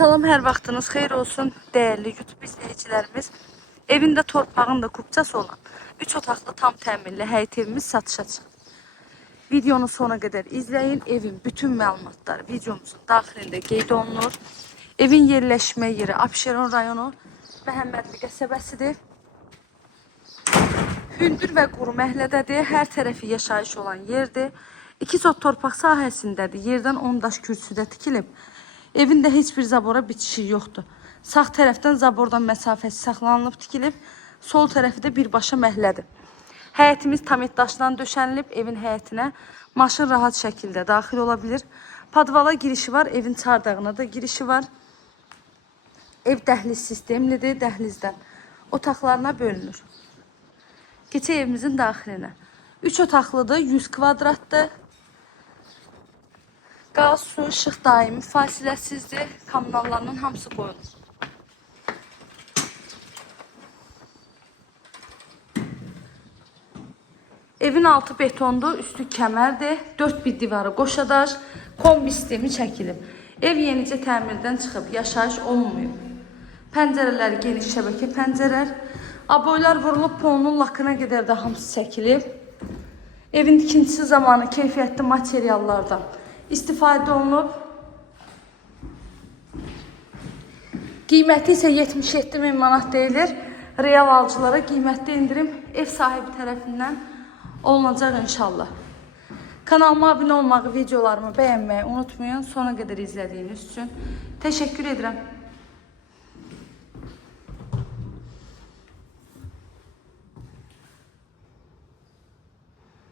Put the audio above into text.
Salam, hər vaxtınız xeyir olsun değerli YouTube izleyicilerimiz. Evində torpağın da kupçası olan 3 otaqlı tam təminli həyət evimiz satışa çıxır. Videonu sona qədər izləyin. Evin bütün məlumatları videomuzun daxilində qeyd olunur. Evin yerləşmə yeri Abşeron rayonu Məhəmmədli qəsəbəsidir. Hündür və quru məhlədədir. Hər tərəfi yaşayış olan yerdir. 2 sot torpaq sahəsindədir. Yerdən 10 daş kürsüdə tikilib. Evində heç bir zabora bitişi yoxdur. Sağ tərəfdən zabordan məsafəsi saxlanılıb tikilib. Sol tərəfi də birbaşa məhlədir. Həyətimiz tamit daşdan döşənilib. Evin həyətinə maşın rahat şəkildə daxil ola bilir. Padvala girişi var. Evin çardağına da girişi var. Ev dəhliz sistemlidir. Dəhlizdən otaqlarına bölünür. Keçək evimizin daxilinə. 3 otaqlıdır. 100 kvadratdır. Qaz, su, işıq daimi fasiləsizdir. Kommunallarının hamısı qoyulur. Evin altı betondur, üstü kəmərdir. 4 bir divarı qoşadaş, kombi sistemi çəkilib. Ev yenicə təmirdən çıxıb, yaşayış olunmuyor. Pəncərələri geniş şəbəkə pəncərələr. Aboylar vurulub, polunun lakına qədər də hamısı çəkilib. Evin tikintisi zamanı keyfiyyətli materiallardan istifadə olunub. Qiyməti isə 77.000 manat deyilir. Real alıcılara qiymətli indirim ev sahibi tərəfindən olunacaq inşallah. Kanalıma abunə olmağı, videolarımı bəyənməyi unutmayın. Sona qədər izlədiyiniz üçün təşəkkür edirəm.